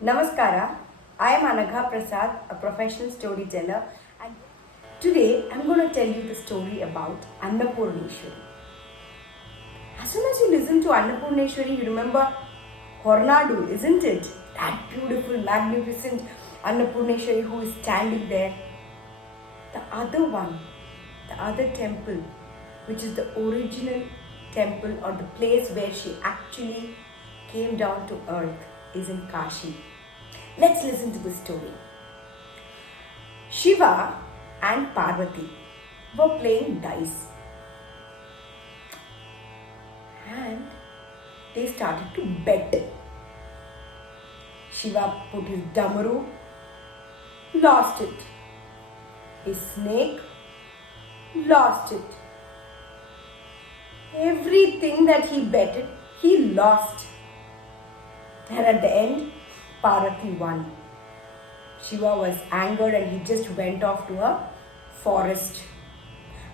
Namaskara, I am Anagha Prasad, a professional storyteller, and today I'm going to tell you the story about Annapurneshwari. As soon as you listen to Annapurneshwari, you remember Hornadu, isn't it? That beautiful, magnificent Annapurneshwari who is standing there. The other one, the other temple, which is the original temple or the place where she actually came down to earth, is in Kashi. Let's listen to the story. Shiva and Parvati were playing dice and they started to bet. Shiva put his damaru, lost it. His snake, lost it. Everything that he betted, he lost. And at the end, Parvati won. Shiva was angered and he just went off to a forest.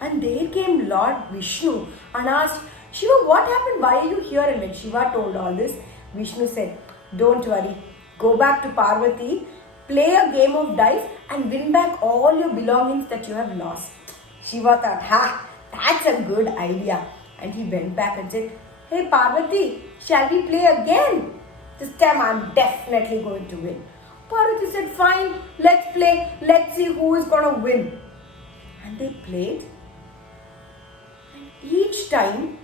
And there came Lord Vishnu and asked, Shiva, what happened? Why are you here? And when Shiva told all this, Vishnu said, don't worry, go back to Parvati, play a game of dice and win back all your belongings that you have lost. Shiva thought, that's a good idea. And he went back and said, hey Parvati, shall we play again? This time I'm definitely going to win. Parvati said, fine, let's play. Let's see who is going to win. And they played. And each time,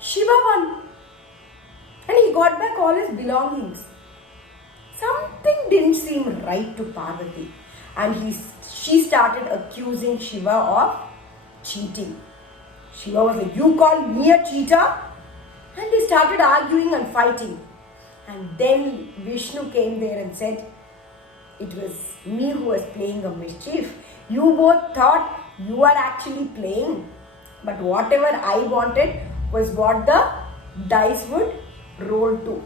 Shiva won. And he got back all his belongings. Something didn't seem right to Parvati. And she started accusing Shiva of cheating. Shiva was like, you call me a cheater? And they started arguing and fighting. And then Vishnu came there and said, it was me who was playing a mischief. You both thought you were actually playing. But whatever I wanted was what the dice would roll to.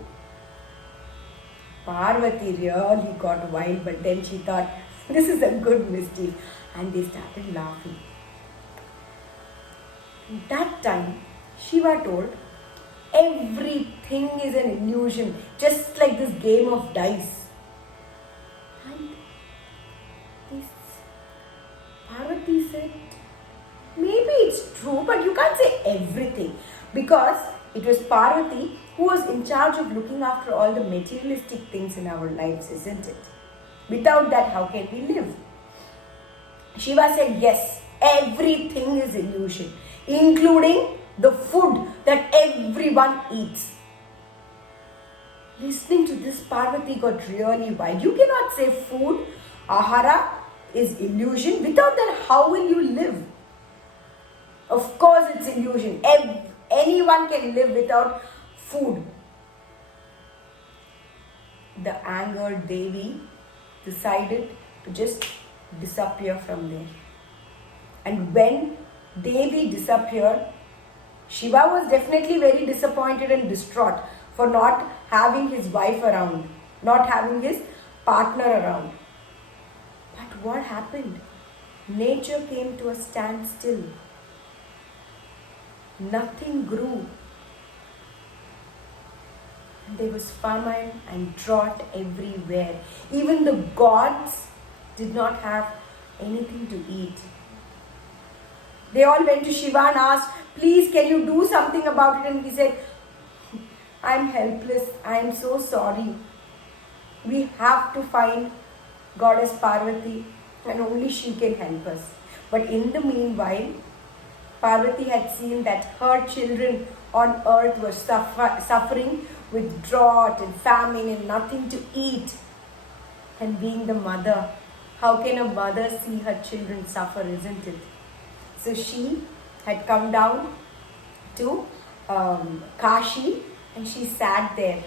Parvati really got wild, but then she thought, this is a good mischief. And they started laughing. That time, Shiva told, everything is an illusion, just like this game of dice. And this Parvati said, maybe it's true, but you can't say everything. Because it was Parvati who was in charge of looking after all the materialistic things in our lives, isn't it? Without that, how can we live? Shiva said, yes, everything is illusion, including the food that everyone eats. Listening to this, Parvati got really wild. You cannot say food, ahara, is illusion. Without that, how will you live? Of course, it's illusion. Anyone can live without food. The angered Devi decided to just disappear from there. And when Devi disappeared, Shiva was definitely very disappointed and distraught for not having his wife around, not having his partner around. But what happened? Nature came to a standstill. Nothing grew. And there was famine and drought everywhere. Even the gods did not have anything to eat. They all went to Shiva and asked, please, can you do something about it? And he said, I'm helpless. I'm so sorry. We have to find Goddess Parvati and only she can help us. But in the meanwhile, Parvati had seen that her children on earth were suffering with drought and famine and nothing to eat. And being the mother, how can a mother see her children suffer, isn't it? So she had come down to Kashi and she sat there.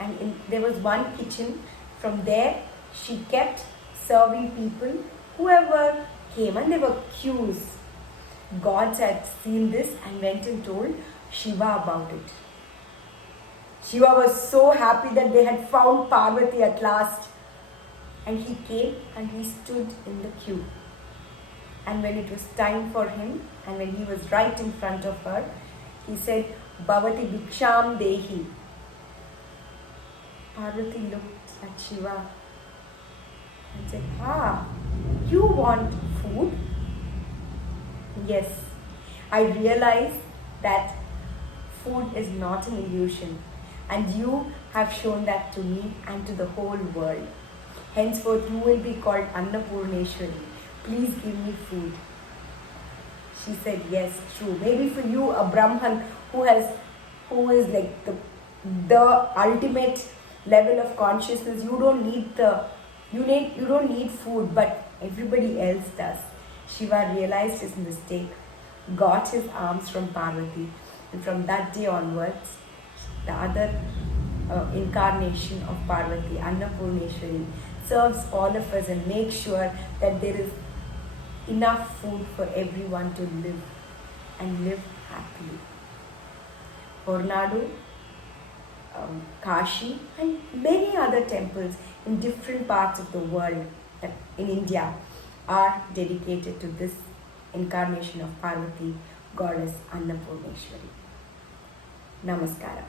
And there was one kitchen. From there, she kept serving people, whoever came. And there were queues. Gods had seen this and went and told Shiva about it. Shiva was so happy that they had found Parvati at last. And he came and he stood in the queue. And when it was time for him, and when he was right in front of her, he said, Bhavati Bhiksham Dehi. Parvati looked at Shiva and said, you want food? Yes, I realize that food is not an illusion, and you have shown that to me and to the whole world. Henceforth, you will be called Annapurneshwari. Please give me food. She said, yes, true. Maybe for you, a Brahman who is like the ultimate level of consciousness, you don't need food, but everybody else does. Shiva realized his mistake, got his arms from Parvati, and from that day onwards, the other incarnation of Parvati, Annapurneshwari, serves all of us and makes sure that there is enough food for everyone to live and live happily. Hornadu, Kashi, and many other temples in different parts of the world in India are dedicated to this incarnation of Parvati, goddess Annapurneshwari. Namaskara.